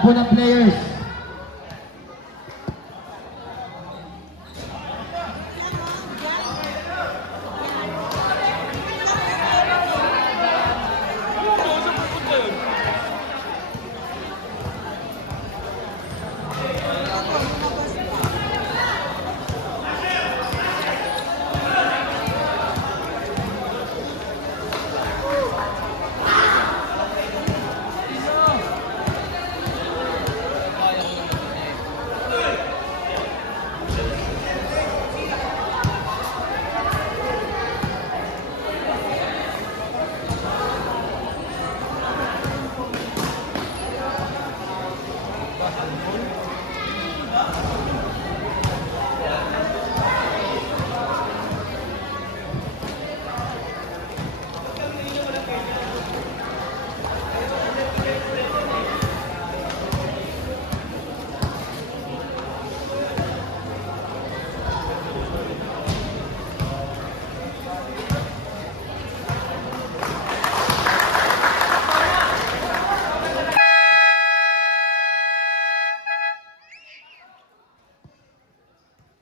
lahat po ng players.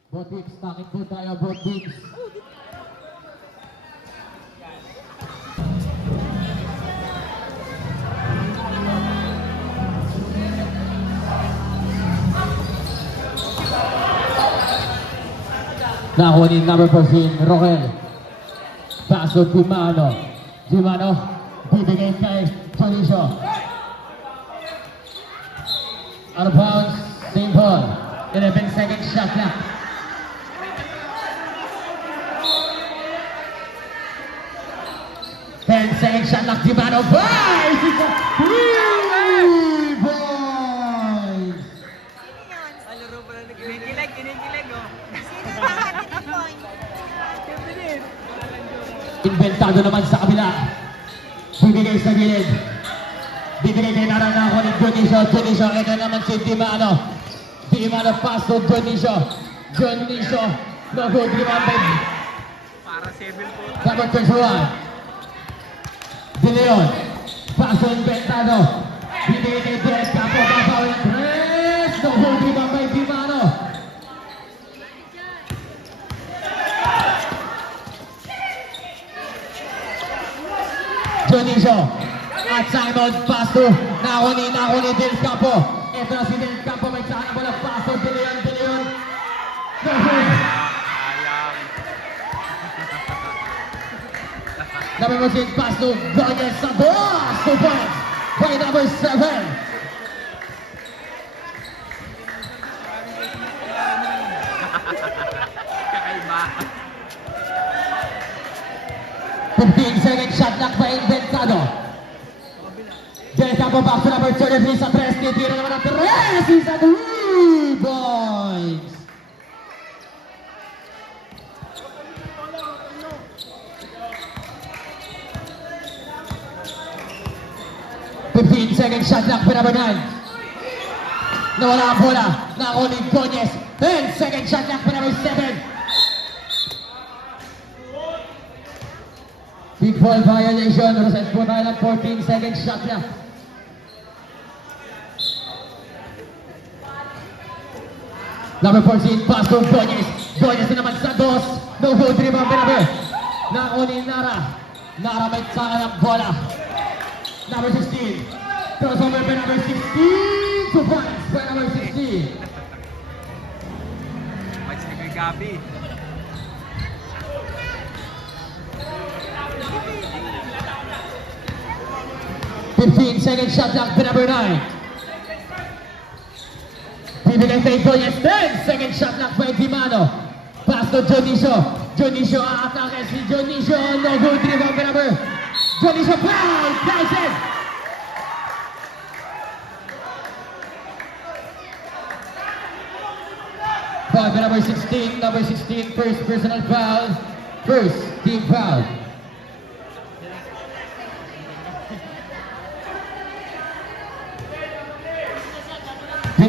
Botics, bakit po tayo Botics? Nakunin number 14, Roquel. Paso Dimano. Dimano, bibigay kay Jalisho. Out of bounds, same ball. 11 seconds shot clock. Second shot lock, Dimano, boys! It's a 3 boys! Laro pala na kinikilig, oh. Sino nakakatid ng point? Inventado naman sa kabila. Bibigay sa gilid. Bibigay kay Nara na ako ni Dionisio. Dionisio, ito naman si Dimano. Dimano, pass to Dionisio. Dionisio, no good, remember. Para 7 po. Number 21. De Leon, paso inventado. Bibigay kay Del Capo, babaw ng press. No hold, remember Dimano. Dionisio, at Simon, paso. Nakuni Del Capo. Ito na si Del Capo, may sana bola, paso. De Leon. No hold. Number 6, pass to Goyes sa boss! 2 points by number 7. Kakaiba. 15-second shot clock by Inventado. Del Campo back to number 33 sa 3. Titira naman ang 3 sa 3 points. Second shot clock by number 9. Nawala ang bola. Nakunin Goyes. 10 second shot clock by number 7. Big ball violation. Reset po tayo ng 14 second shot clock. Number 14, pass to Goyes. Goyes na naman sa dos. No hold, rebound by number. Nakunin Nara. Nara may saka ng bola. Number 16. Crossover by number 16. 2 points by number 16. Match ni Kuya Gabi. 15 second shot clock by number 9. Bibigay kay Goyes. 10 second shot clock by Dimano. Pass to Dionisio. Dionisio aatake si Dionisio. No good, rebound by number. Dionisio foul. Tyson. Foul by number 16. Number 16, first personal foul. First team foul.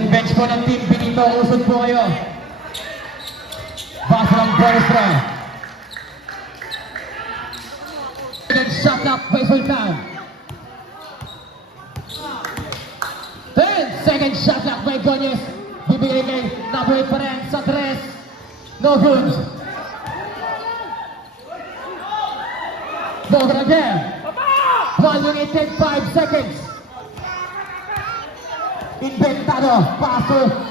Bench po ng team Benito, usod po kayo. Basa ng bonus round. Second shot up by Sultan. 10 seconds. second shot clock by Gonyes. Bibigay kay number 8 pa rin sa 3. No good. No good again. 1 minute and 5 seconds. Inventado. Paso.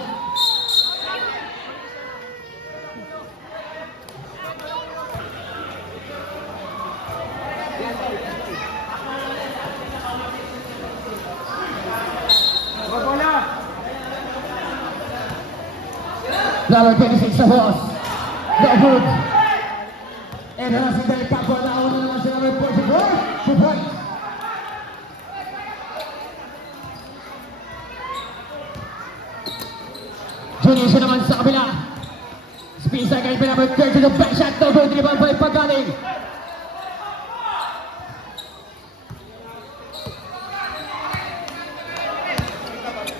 Number 26 sa boss. No good. And si Del Campo, nauna naman si number 44. 2 points. Junisio naman sa kabila. Spin second by number 30 to back shot. No good. Rebound by Pagaling.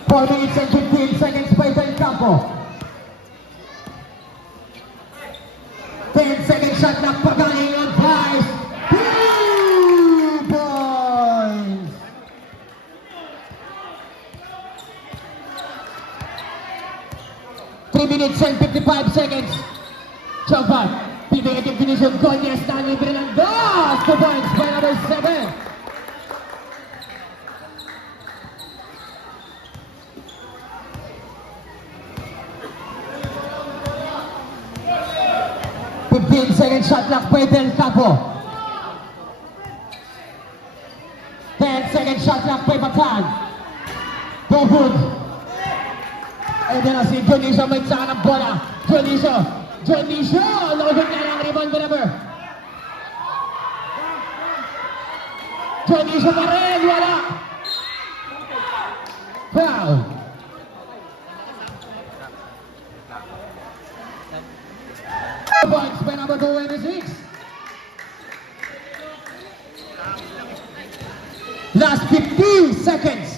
Four minutes and 15 seconds by Del Campo. 10-second shot na Pagaling on price. 2 points. Three minutes and 55 seconds. Chogban. Bibigay kay Vinicius Gonyes na libre ng 2 points by number 7. Second shot clock by Del Campo. 10-second shot clock by Batan. No good. And then si Junisio may saka ng bola. Junisio. Logod niya ng rebound by number. Junisio pa rin. Wala. Foul. Points by number 26. Last 15 seconds.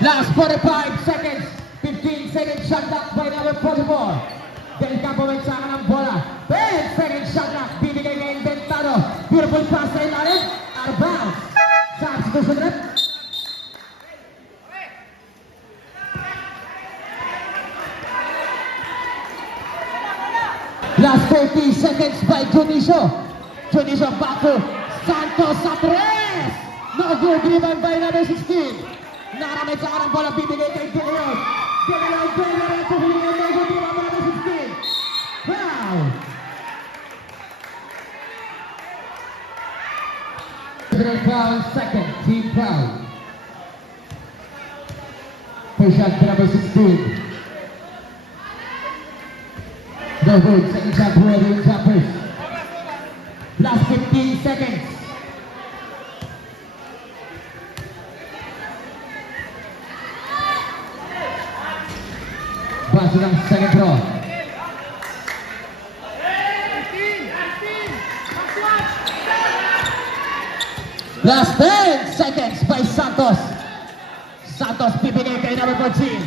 Last 45 seconds. 15 seconds shot clock by number 44. Del Campo may saka ng bola. 10 seconds shot clock. Bibigay kay Inventado. Beautiful pass sa ilalim. Out of bounds. Substitution rep. Last 30 seconds by Junisio. Junisio back to Santos sa 3. No good. Rebound by number 16. Naramay sa karang bola. Bibigay kay Galeon. Galeon. No good. Rebound by number 16. Foul. Foul. Second. Team foul. First shot by number 16. No good. Second shot ready in jumpers. Last 15 seconds. Baso ng second draw. Last 10 seconds by Santos. Santos bibigay kay number 14.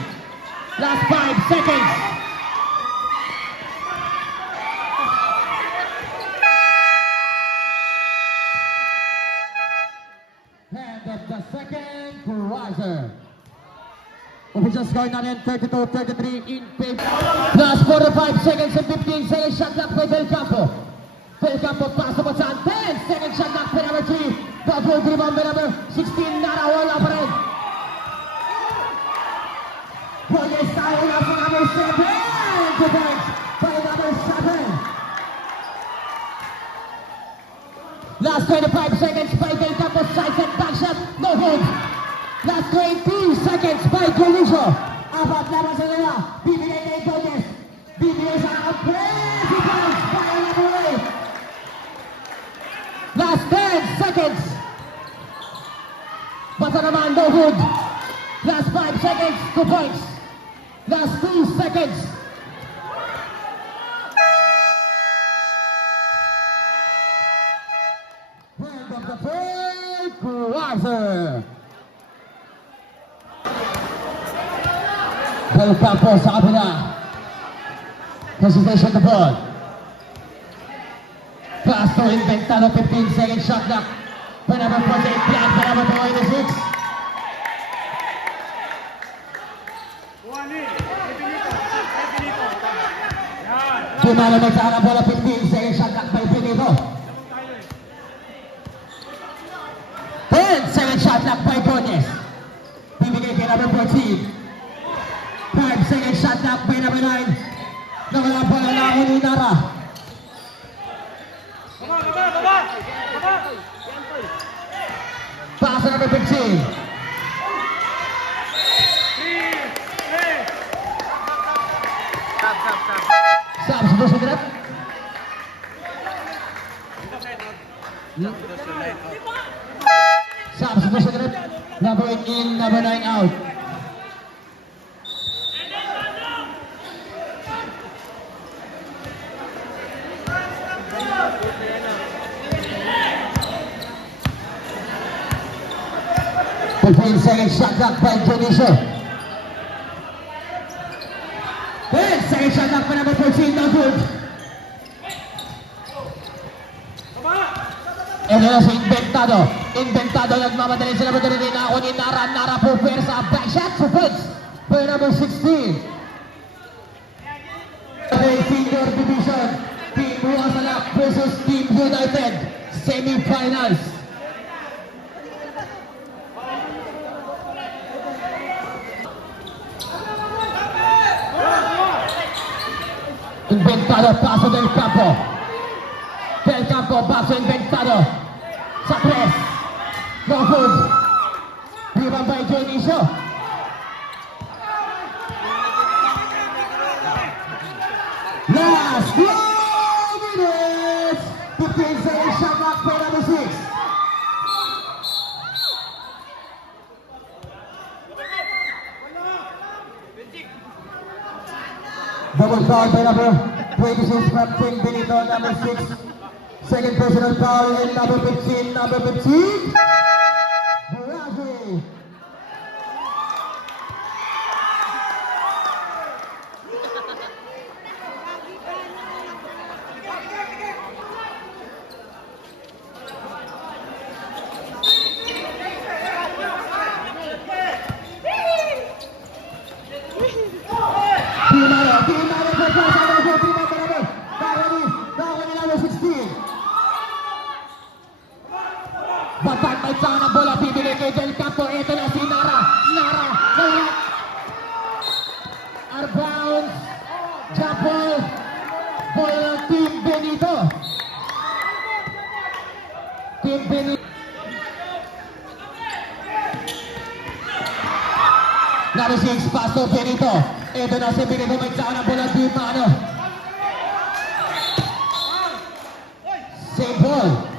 Last 5 seconds. The second riser. Official score natin 32-33 in favor. Last 45 seconds and 15 seconds shot clock by Del Campo. Del Campo pass to Batan. 10 second shot clock by number 3. Double rebound by number 16. Nara wala pa rin. Gonyes tayo na sa number 7. 2 points by number 7. Last 25 seconds by Del Campo, side set back shot, no good. Last 20 seconds by Junisio. Apat laban sa nila, bibigay kay Gonyes. Bibigay sa ang 20 points by number 8. Last 10 seconds. Bata naman, no good. Last 5 seconds, 2 points. Last 2 seconds. Of the third quarter. Del Campo sa kabila. Presentation the ball. Pass to Inventado, 15 second shot clock. By number 48, block by number 26. Dumalo may sa ng bola 15. Second shot clock by Benito. 10. Second shot clock by Bones. Bibigay kay number 14. 5. Second shot clock by number 9. Nawala bola na ako ni Nara. Pass number 15. Stop. Sab, sa direct. Sab, sa direct. Number 8 in, number 9 out. Second shot clock by Dionisio. Then, second shot clock by number 14, no good. Ito na si Inventado. Inventado nagmamadali sa number 13 na ako ni Nara. Nara po pwersa. Back shot for points by number 16. Senior Division. Team Wasalak versus Team United. Semi-finals. Inventado, paso del campo. Del campo, paso Inventado. Sa tres. No good. Rebound by Dionisio. Last 4 minutes. 15 seconds shot clock by number 6. Double foul by number 26 from Team Benito, number 6. Second personal foul in number 15, number 15. Baraji. Batang may tsaka ng bola, bibili kay Del Campo. Ito na si Nara. Nara, nawala. Outbounds. Jump ball. Ball ng Team Benito. Team Benito. Number 6, pass to Benito. Ito na si Benito, may tsaka ng bola. Di paano. Save ball.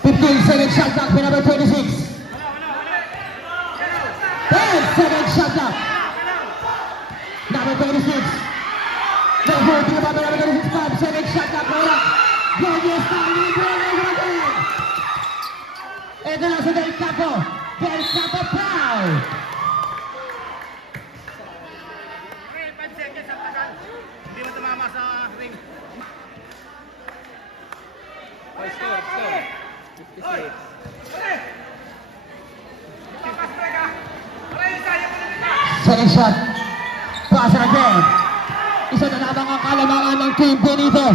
15-second shot clock by number 26. 10-second shot clock. Number 26. No good. By number 26. 5-second shot clock. Wala. Gorgeous time. Ito na si Del Campo. Del Campo foul. 5 seconds ang tagal. Hindi mo tumama sa ring. Score. 56. Second shot. Pass again. Isa na lamang ang kalamangan ng Team Benito.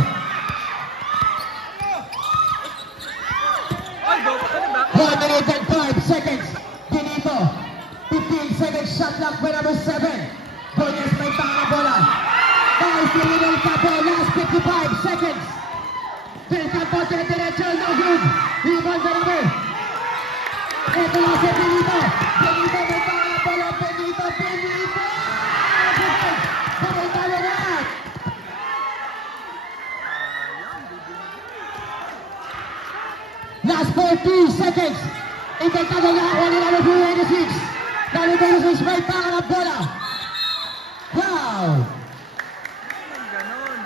Ay, go pa na ba? 1 minute and 5 seconds. Benito. 15-second shot clock by number 7. Bones may tanga na bola. Nice to Del Campo. Last 55 seconds. Del Campo sa diretso. No good. Rebound by number. Ito na si Benito. Benito may tanga na bola. Benito. Benito na. Last 40 seconds. Intentado na ako ni number 26. Number 26 may tanga na bola. Wow! Ganon.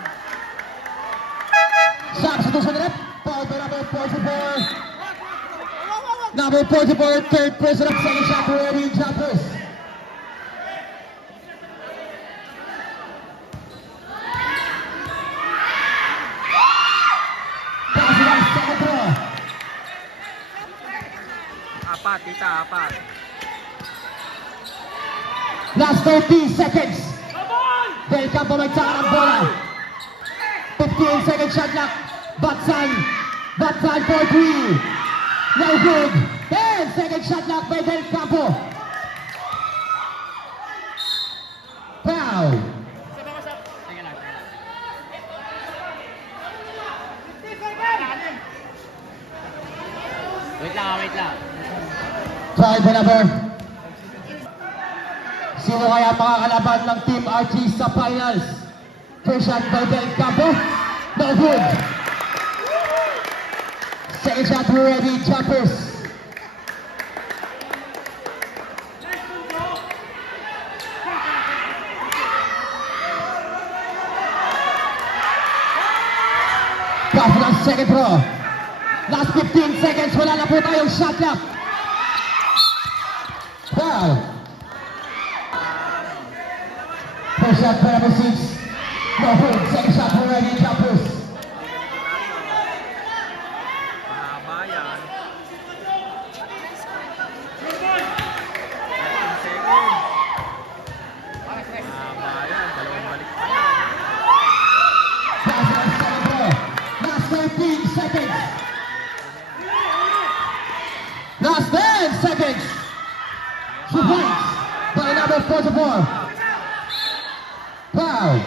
Substitution rep. Foul by number 44. Number 44, third person of second shot ready jumpers. Pass it on second throw. Apat, tita, apat. Last 30 seconds. Del Campo may tsaka ng bola. 15 second shot clock. Batsan for 3. No good. 10 second shot clock by Del Campo. Foul. Sige lang. Wait lang. Try the number. Sino kaya makakalaban ng Team Archie sa finals? First shot by Del Campo. No good. Second shot ready, jumpers. Pass ng second throw. Last 15 seconds, wala na po tayong shot clock. Foul. First shot for number 6. No good. Second shot for ready, jumpers. Mahaba yan. 13 seconds. Mahaba yan. Dalawang balik pa yan. Pass ng second throw. Last 13 seconds. Last 10 seconds. 2 points by number 44. Foul.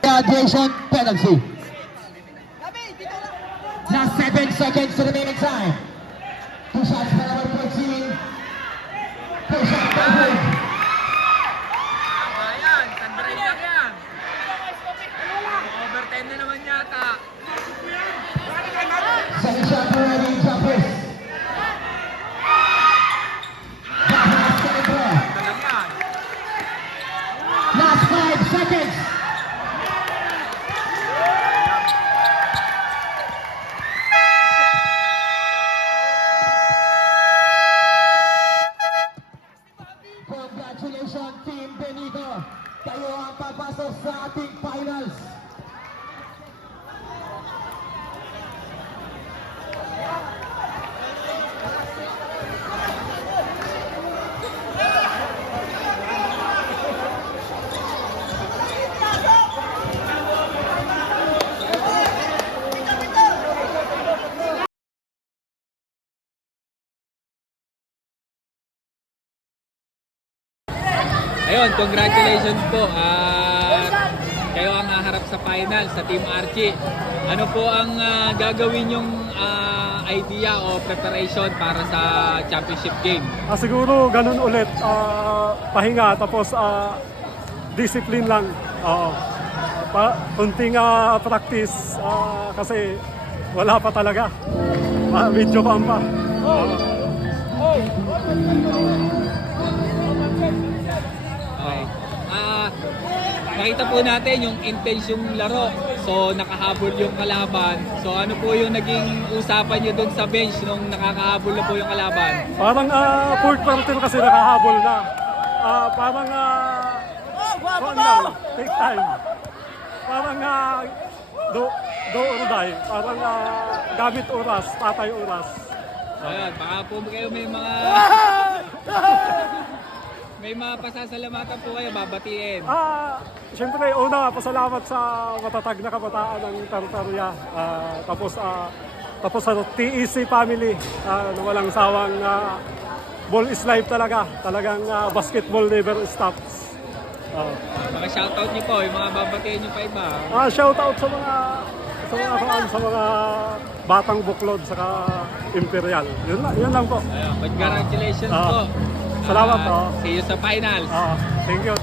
Graduation penalty. Last 7 seconds to the remaining time. 2 shots by number 14. First shot by Hood. Mahaba yan. Sandray lang yan. Over 10 na naman yata. Second shot for ready, jumpers. Last second throw. Talang yan. Last 5 seconds. Congratulations, Team Benito. Kayo ang papasok sa ating finals. Ayun, congratulations po. Kayo ang haharap sa final sa Team Archie. Ano po ang gagawin yung idea o preparation para sa championship game? Siguro ganun ulit, pahinga tapos discipline lang. Kunting practice kasi wala pa talaga. Medyo pa. Okay. Nakita po natin yung intense yung laro. So, nakahabol yung kalaban. So, ano po yung naging usapan nyo dun sa bench nung nakakahabol na po yung kalaban? Parang fourth quarter kasi nakahabol na. Parang take time. Parang do or die. Parang gamit oras, patay oras. Ayun, baka po kayo may mga pasasalamatan po kayo, babatiin. Siyempre, una, pasalamat sa matatag na kabataan ng Tartaria. Tapos sa TEC family, walang sawang ball is life talaga. Talagang basketball never stops. Mga shoutout nyo po, yung mga babatiin nyo pa iba. Shoutout sa mga batang buklod saka imperial. Yun lang po. Ayun, congratulations po. Salamat po. See you sa finals. Thank you.